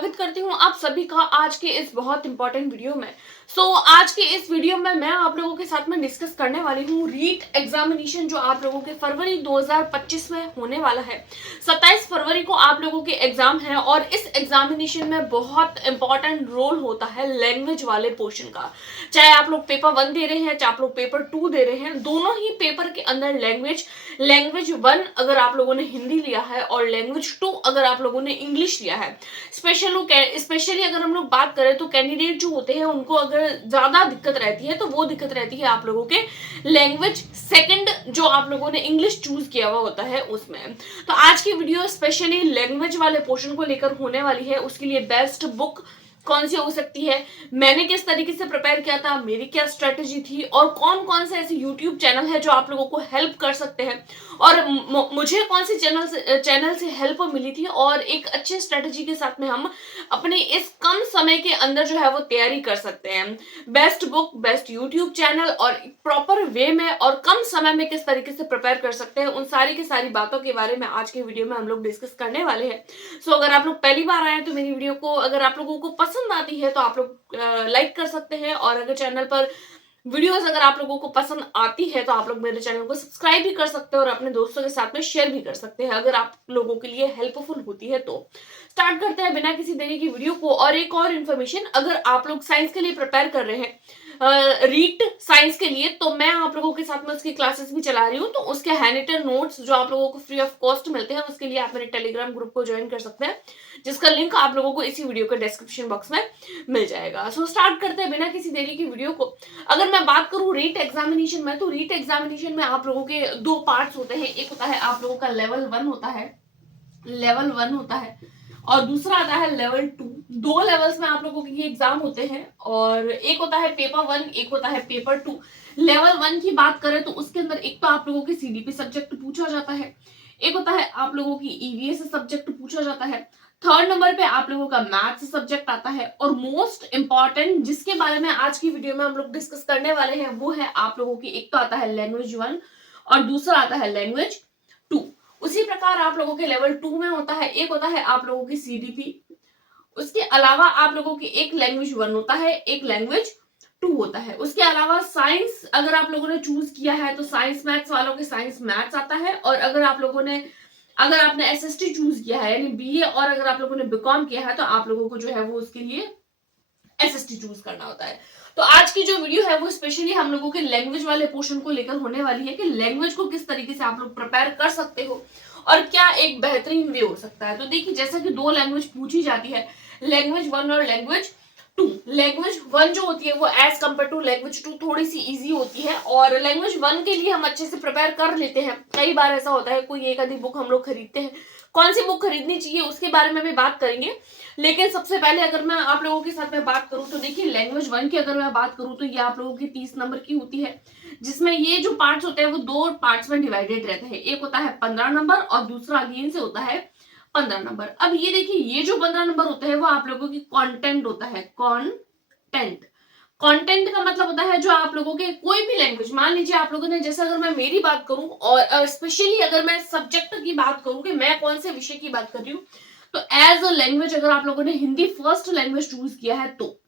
स्वागत करती हूँ आप सभी का आज के इस बहुत इंपॉर्टेंट वीडियो में। आज के इस वीडियो में मैं आप लोगों के साथ में डिस्कस करने वाली हूँ रीट एग्जामिनेशन जो आप लोगों के फरवरी 2025 में होने वाला है। 27 फरवरी को आप लोगों के एग्जाम है और इस एग्जामिनेशन में बहुत इंपॉर्टेंट रोल होता है लैंग्वेज वाले पोर्शन का। चाहे आप लोग पेपर 1 दे रहे हैं, चाहे आप लोग पेपर 2 दे रहे हैं, दोनों ही पेपर के अंदर लैंग्वेज 1 अगर आप लोगों ने हिंदी लिया है और लैंग्वेज 2 अगर आप लोगों ने इंग्लिश लिया है, स्पेशली अगर हम लोग बात करें तो कैंडिडेट जो होते हैं उनको अगर ज्यादा दिक्कत रहती है तो वो दिक्कत रहती है आप लोगों के लैंग्वेज सेकंड जो आप लोगों ने इंग्लिश चूज किया हुआ होता है उसमें। तो आज की वीडियो स्पेशली लैंग्वेज वाले पोर्शन को लेकर होने वाली है। उसके लिए बेस्ट बुक कौन सी हो सकती है, मैंने किस तरीके से प्रिपेयर किया था, मेरी क्या स्ट्रेटेजी थी और कौन कौन से ऐसे यूट्यूब चैनल है जो आप लोगों को हेल्प कर सकते हैं और मुझे कौन सी चैनल से हेल्प मिली थी और एक अच्छे स्ट्रेटेजी के साथ में हम अपने इस कम समय के अंदर जो है वो तैयारी कर सकते हैं। Best book, best YouTube channel और प्रॉपर वे में और कम समय में किस तरीके से प्रिपेयर कर सकते हैं, उन सारी की सारी बातों के बारे में आज के वीडियो में हम लोग डिस्कस करने वाले हैं। अगर आप लोग पहली बार आए हैं तो मेरी वीडियो को अगर आप लोगों को पसंद आती है तो आप लोग लाइक कर सकते हैं और अगर चैनल पर वीडियोस अगर आप लोगों को पसंद आती है तो आप लोग मेरे चैनल को सब्सक्राइब भी कर सकते हैं और अपने दोस्तों के साथ में शेयर भी कर सकते हैं अगर आप लोगों के लिए हेल्पफुल होती है तो। स्टार्ट करते हैं बिना किसी देरी की वीडियो को। और एक और इन्फॉर्मेशन, अगर आप लोग साइंस के लिए प्रिपेयर कर रहे हैं रीट साइंस के लिए, तो मैं आप लोगों के साथ में उसकी क्लासेस भी चला रही हूँ। तो उसके हैंडरिटन नोट्स जो आप लोगों को फ्री ऑफ कॉस्ट मिलते हैं उसके लिए आप मेरे टेलीग्राम ग्रुप को ज्वाइन कर सकते हैं, जिसका लिंक आप लोगों को इसी वीडियो के डिस्क्रिप्शन बॉक्स में मिल जाएगा। स्टार्ट करते हैं बिना किसी देरी की वीडियो को। अगर मैं बात करूं रीट एग्जामिनेशन में, तो रीट एग्जामिनेशन में आप लोगों के दो पार्ट्स होते हैं। एक होता है आप लोगों का लेवल 1 होता है और दूसरा आता है लेवल 2। दो लेवल्स में आप लोगों के ये एग्जाम होते हैं और एक होता है पेपर 1, एक होता है पेपर 2। लेवल 1 की बात करें तो उसके अंदर एक तो आप लोगों के सीडीपी सब्जेक्ट पूछा जाता है, एक होता है आप लोगों की ईवीएस सब्जेक्ट पूछा जाता है, थर्ड नंबर पे आप लोगों का मैथ्स सब्जेक्ट आता है और मोस्ट इंपॉर्टेंट जिसके बारे में आज की वीडियो में हम लोग डिस्कस करने वाले हैं वो है आप लोगों की एक तो आता है लैंग्वेज 1 और दूसरा आता है लैंग्वेज 2। उसी प्रकार आप लोगों के लेवल 2 में होता है, एक होता है आप लोगों की सीडीपी, उसके अलावा आप लोगों की एक लैंग्वेज 1 होता है, एक लैंग्वेज 2 होता है। उसके अलावा साइंस अगर आप लोगों ने चूज किया है तो साइंस मैथ्स वालों के साइंस मैथ्स आता है और अगर आपने एसएसटी चूज किया है यानी बीए और अगर आप लोगों ने बीकॉम किया है तो आप लोगों को जो है वो उसके लिए एसएसटी चूज करना होता है। तो आज की जो वीडियो है वो स्पेशली हम लोगों के लैंग्वेज वाले पोर्शन को लेकर होने वाली है कि लैंग्वेज को किस तरीके से आप लोग प्रिपेयर कर सकते हो और क्या एक बेहतरीन वे हो सकता है। तो देखिए, जैसा कि दो लैंग्वेज पूछी जाती है, लैंग्वेज 1 और लैंग्वेज 2। लैंग्वेज 1 जो होती है वो एज कम्पेयर टू लैंग्वेज 2 थोड़ी सी इजी होती है और लैंग्वेज 1 के लिए हम अच्छे से प्रिपेयर कर लेते हैं। कई बार ऐसा होता है कोई एक आधी बुक हम लोग खरीदते हैं, कौन सी बुक खरीदनी चाहिए उसके बारे में भी बात करेंगे। लेकिन सबसे पहले अगर मैं आप लोगों के साथ में बात करूं तो देखिए, लैंग्वेज 1 की अगर मैं बात करूं तो ये आप लोगों की 30 नंबर की होती है, जिसमें ये जो पार्ट्स होते हैं वो दो पार्ट्स में डिवाइडेड रहते हैं। एक होता है 15 नंबर और दूसरा अगेन से होता है 15 नंबर। अब ये देखिए, ये जो 15 नंबर होता है वो आप लोगों की कंटेंट होता है। कंटेंट का मतलब होता है जो आप लोगों के कोई भी लैंग्वेज, मान लीजिए आप लोगों ने, जैसे अगर मैं मेरी बात करूं और स्पेशली अगर मैं सब्जेक्ट की बात करूं कि मैं कौन से विषय की बात कर रही हूँ, तो एज अ लैंग्वेज अगर आप लोगों ने हिंदी फर्स्ट लैंग्वेज चूज किया है तो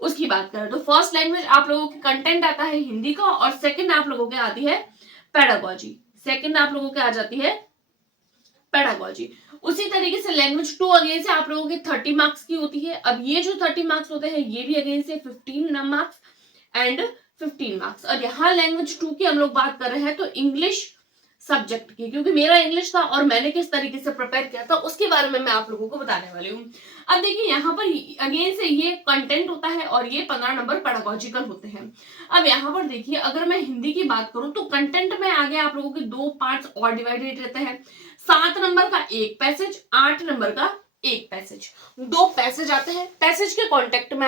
उसकी बात करें तो फर्स्ट लैंग्वेज आप लोगों की कंटेंट आता है हिंदी का और सेकंड आप लोगों के आती है पेडागोजी। उसी तरीके से लैंग्वेज 2 अगेन से आप लोगों के 30 मार्क्स की होती है। अब ये जो 30 मार्क्स होते हैं ये भी अगेन से 15 मार्क्स एंड 15 मार्क्स। और यहाँ लैंग्वेज 2 की हम लोग बात कर रहे हैं तो इंग्लिश सब्जेक्ट की, क्योंकि मेरा इंग्लिश था और मैंने किस तरीके से प्रिपेयर किया था उसके बारे में मैं आप लोगों को बताने वाली हूँ। अब देखिए, यहाँ पर अगेन से ये कंटेंट होता है और ये 15 नंबर पेडागोजिकल होते हैं। अब यहाँ पर देखिए, अगर मैं हिंदी की बात करूं तो कंटेंट में आगे आप लोगों के दो पार्ट्स और डिवाइडेड रहते हैं। 7 नंबर का एक पैसेज, 8 नंबर का एक पैसेज, दो पैसेज आते हैं। पैसेज के कॉन्टेक्स्ट में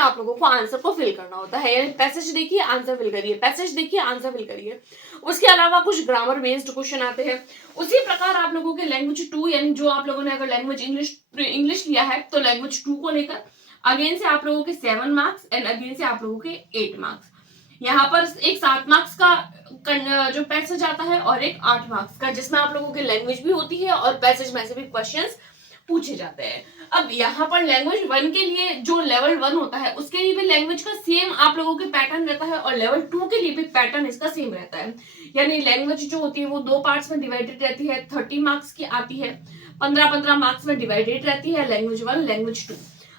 आप लोगों को आंसर को फिल करना होता है, यानी पैसेज देखिए आंसर फिल करिए, पैसेज देखिए आंसर फिल करिए। उसके अलावा कुछ ग्रामर बेस्ड क्वेश्चन आते हैं। उसी प्रकार आप लोगों के लैंग्वेज 2 यानी जो आप लोगों ने अगर लैंग्वेज इंग्लिश लिया है तो लैंग्वेज 2 को लेकर अगेन से आप लोगों के 7 मार्क्स एंड अगेन से आप लोगों के 8 मार्क्स। यहाँ पर एक 7 मार्क्स का जो पैसेज आता है और एक 8 मार्क्स का, जिसमें आप लोगों की लैंग्वेज भी होती है और पैसेज में से भी क्वेश्चंस पूछे जाते हैं। अब यहाँ पर लैंग्वेज 1 के लिए जो लेवल 1 होता है उसके लिए भी लैंग्वेज का सेम आप लोगों के पैटर्न रहता है और लेवल 2 के लिए भी पैटर्न इसका सेम रहता है। यानी लैंग्वेज जो होती है वो 2 पार्ट्स में डिवाइडेड रहती है, 30 मार्क्स की आती है, 15-15 मार्क्स में डिवाइडेड रहती है, लैंग्वेज 1 लैंग्वेज 2।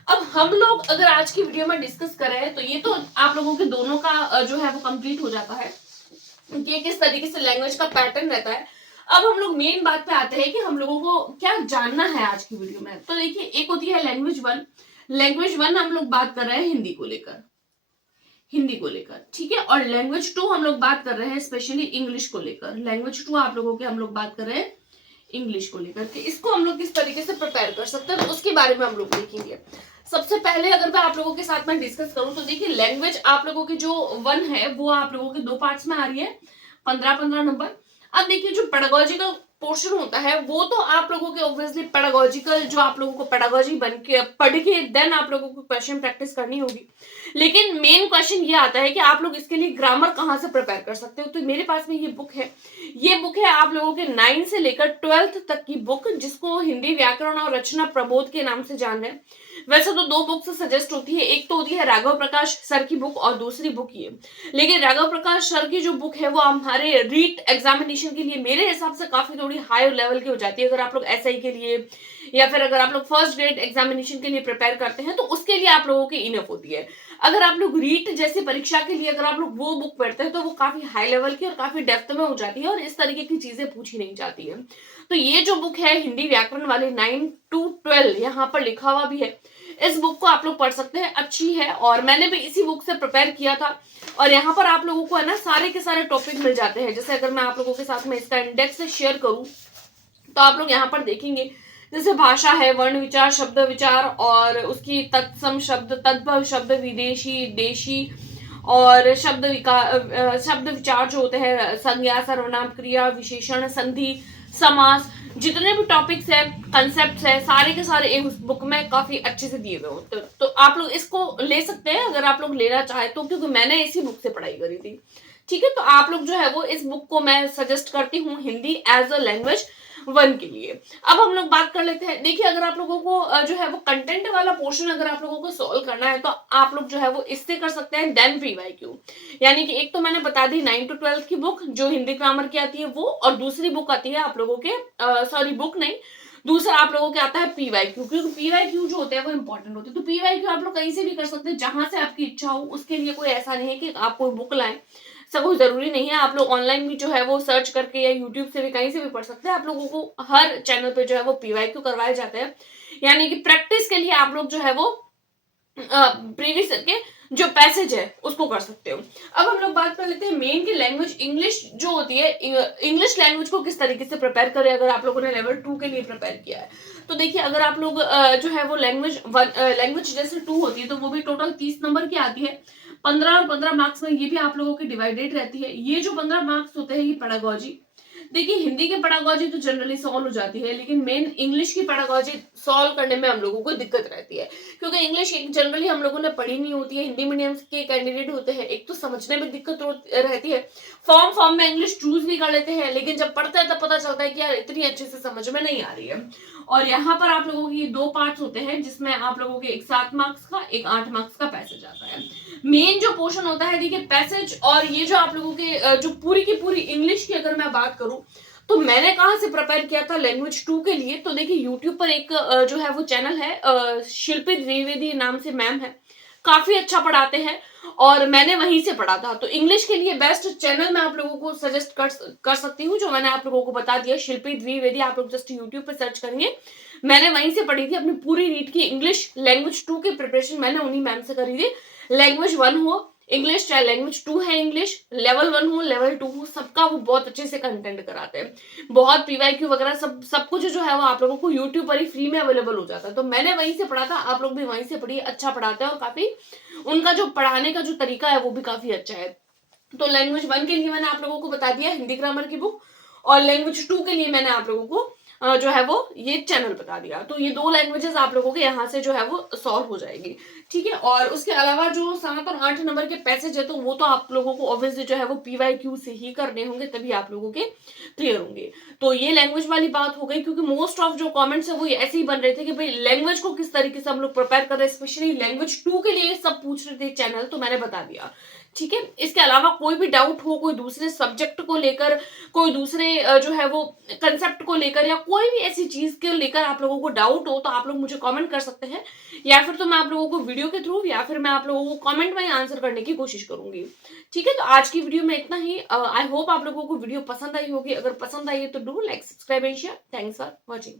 अब हम लोग अगर आज की वीडियो में डिस्कस कर रहे हैं तो ये तो आप लोगों के दोनों का जो है वो कंप्लीट हो जाता है कि किस तरीके से लैंग्वेज का पैटर्न रहता है। अब हम लोग मेन बात पे आते हैं कि हम लोगों को क्या जानना है आज की वीडियो में। तो देखिए, एक होती है लैंग्वेज वन हम लोग बात कर रहे हैं हिंदी को लेकर, ठीक है। और लैंग्वेज 2 हम लोग बात कर रहे हैं स्पेशली इंग्लिश को लेकर। लैंग्वेज 2 आप लोगों के हम लोग बात कर रहे हैं इंग्लिश को लेकर के इसको हम लोग किस तरीके से प्रिपेयर कर सकते हैं उसके बारे में हम लोग देखेंगे। सबसे पहले अगर मैं आप लोगों के साथ में डिस्कस करूं तो देखिए, लैंग्वेज आप लोगों की जो 1 है वो आप लोगों के 2 पार्ट्स में आ रही है, 15-15 नंबर। अब देखिए, जो पेडागोजिकल पोर्शन होता है वो तो आप लोगों के ऑब्वियसली पेडागोजिकल जो आप लोगों को पेडागोजी बन के पढ़ के देन आप लोगों को क्वेश्चन प्रैक्टिस करनी होगी। लेकिन मेन क्वेश्चन ये आता है कि आप लोग इसके लिए ग्रामर कहाँ से प्रिपेयर कर सकते हो। तो मेरे पास में ये बुक है आप लोगों के 9 से लेकर 12th तक की बुक, जिसको हिंदी व्याकरण और रचना प्रबोध के नाम से जान रहे हैं। वैसे तो 2 बुक्स सजेस्ट होती है, एक तो होती है राघव प्रकाश सर की बुक और दूसरी बुक ये। लेकिन राघव प्रकाश सर की जो बुक है वो हमारे रीट एग्जामिनेशन के लिए मेरे हिसाब से काफी थोड़ी हाई लेवल की हो जाती है। अगर आप लोग एसआई के लिए या फिर अगर आप लोग फर्स्ट ग्रेड एग्जामिनेशन के लिए प्रिपेयर करते हैं तो उसके लिए आप लोगों की इनफ होती है। अगर आप लोग रीट जैसी परीक्षा के लिए अगर आप लोग वो बुक पढ़ते हैं तो वो काफी हाई लेवल की और काफी डेप्थ में हो जाती है और इस तरीके की चीजें पूछी नहीं जाती है। तो ये जो बुक है हिंदी व्याकरण वाले 9 to 12 यहाँ पर लिखा हुआ भी है, इस बुक को आप लोग पढ़ सकते हैं, अच्छी है। और मैंने भी इसी बुक से प्रिपेयर किया था और यहाँ पर आप लोगों को है ना सारे के सारे टॉपिक मिल जाते हैं। जैसे अगर मैं आप लोगों के साथ में इसका इंडेक्स शेयर करूं तो आप लोग यहाँ पर देखेंगे, जैसे भाषा है, वर्ण विचार, शब्द विचार और उसकी तत्सम शब्द, तद्भव शब्द, विदेशी, देशी और शब्द विचार जो होते हैं, संज्ञा, सर्वनाम, क्रिया, विशेषण, संधि, समास, जितने भी टॉपिक्स है, कंसेप्ट्स है, सारे के सारे एक बुक में काफी अच्छे से दिए हुए होते हैं। तो आप लोग इसको ले सकते हैं अगर आप लोग लेना चाहे तो, क्योंकि मैंने इसी बुक से पढ़ाई करी थी, ठीक है। तो आप लोग जो है वो इस बुक को मैं सजेस्ट करती हूँ हिंदी एज अ लैंग्वेज 1 के लिए। अब हम लोग बात कर लेते हैं। देखिए, अगर आप लोगों को जो है वो कंटेंट वाला पोर्शन अगर आप लोगों को सॉल्व करना है तो आप लोग जो है वो इससे कर सकते हैं देन पीवाईक्यू। यानी कि एक तो मैंने बता दी 9 to 12 की बुक जो हिंदी ग्रामर की आती है वो, और दूसरी बुक आती है आप लोगों के बुक नहीं, दूसरा आप लोगों के आता है पीवाईक्यू, क्योंकि पीवाईक्यू जो होते हैं वो इंपॉर्टेंट होते हैं। तो पीवाईक्यू आप लोग कहीं से भी कर सकते हैं जहां से आपकी इच्छा हो, उसके लिए कोई ऐसा नहीं है कि आप कोई बुक लाएं, सब कुछ जरूरी नहीं है। आप लोग ऑनलाइन भी जो है वो सर्च करके या यूट्यूब से भी कहीं से भी पढ़ सकते हैं। आप लोगों को हर चैनल पे जो है वो पीवाईक्यू करवाए जाते हैं, यानी कि प्रैक्टिस के लिए आप लोग जो है वो प्रीवियस के जो पैसेज है उसको कर सकते हो। अब हम लोग बात कर लेते हैं मेन की लैंग्वेज इंग्लिश जो होती है, इंग्लिश लैंग्वेज को किस तरीके से प्रिपेयर करें अगर आप लोगों ने लेवल 2 के लिए प्रिपेयर किया है। तो देखिए, अगर आप लोग जो है वो लैंग्वेज जैसे 2 होती है तो वो भी टोटल 30 नंबर की आती है, 15 और 15 मार्क्स में ये भी आप लोगों की डिवाइडेड रहती है। ये जो 15 मार्क्स होते हैं ये पेडागोजी, देखिए हिंदी की पेडागोजी तो जनरली सॉल्व हो जाती है, लेकिन मेन इंग्लिश की पेडागोजी सॉल्व करने में हम लोगों को दिक्कत रहती है, क्योंकि इंग्लिश जनरली हम लोगों ने पढ़ी नहीं होती है। हिंदी मीडियम के कैंडिडेट होते हैं, एक तो समझने में दिक्कत रहती है, फॉर्म में इंग्लिश चूज भी कर लेते हैं, लेकिन जब पढ़ते हैं तब पता चलता है कि यार इतनी अच्छे से समझ में नहीं आ रही है। और यहाँ पर आप लोगों के 2 पार्ट्स होते हैं जिसमें आप लोगों के एक 7 मार्क्स का एक 8 मार्क्स का पैसेज आता है। मेन जो पोर्शन होता है देखिए पैसेज, और ये जो आप लोगों के जो पूरी की पूरी इंग्लिश की अगर मैं बात करूं तो मैंने कहां से प्रिपेयर किया था लैंग्वेज 2 के लिए। तो देखिए यूट्यूब पर एक जो है वो चैनल है, शिल्पी द्विवेदी नाम से मैम है, काफी अच्छा पढ़ाते हैं और मैंने वहीं से पढ़ा था। तो इंग्लिश के लिए बेस्ट चैनल मैं आप लोगों को सजेस्ट कर सकती हूँ, जो मैंने आप लोगों को बता दिया, शिल्पी द्विवेदी। आप लोग जस्ट यूट्यूब पे सर्च करेंगे, मैंने वहीं से पढ़ी थी अपनी पूरी रीड की इंग्लिश लैंग्वेज 2 की प्रिपरेशन मैंने उन्हीं मैम से करी थी। लैंग्वेज 1 हो इंग्लिश, चाहे लैंग्वेज 2 है इंग्लिश, लेवल 1 हो लेवल 2 हो, सबका वो बहुत अच्छे से कंटेंट कराते हैं। बहुत पीवाईक्यू वगैरह सब कुछ जो है वो आप लोगों को यूट्यूब पर ही फ्री में अवेलेबल हो जाता है। तो मैंने वहीं से पढ़ा था, आप लोग भी वहीं से पढ़िए, अच्छा पढ़ाते हैं और काफी उनका जो पढ़ाने का जो तरीका है वो भी काफी अच्छा है। तो लैंग्वेज 1 के लिए मैंने आप लोगों को बता दिया हिंदी ग्रामर की बुक, और लैंग्वेज 2 के लिए मैंने आप लोगों को जो है वो ये चैनल बता दिया। तो ये 2 लैंग्वेजेस आप लोगों के यहाँ से जो है वो सॉल्व हो जाएगी, ठीक है। और उसके अलावा जो 7 और 8 नंबर के पैसेज है तो वो तो आप लोगों को ऑब्वियसली जो है वो PYQ से ही करने होंगे, तभी आप लोगों के क्लियर होंगे। तो ये लैंग्वेज वाली बात हो गई, क्योंकि मोस्ट ऑफ जो कमेंट्स है वो ऐसे ही बन रहे थे कि भाई लैंग्वेज को किस तरीके से हम लोग प्रिपेयर कर रहे हैं, स्पेशली लैंग्वेज 2 के लिए सब पूछ रहे थे चैनल, तो मैंने बता दिया, ठीक है। इसके अलावा कोई भी डाउट हो कोई दूसरे सब्जेक्ट को लेकर, कोई दूसरे जो है वो कंसेप्ट को लेकर, या कोई भी ऐसी चीज के लेकर आप लोगों को डाउट हो, तो आप लोग मुझे कमेंट कर सकते हैं, या फिर तो मैं आप लोगों को वीडियो के थ्रू, या फिर मैं आप लोगों को कमेंट में आंसर करने की कोशिश करूंगी, ठीक है। तो आज की वीडियो में इतना ही। आई होप आप लोगों को वीडियो पसंद आई होगी। अगर पसंद आई है तो do like, subscribe and share. Thanks for watching.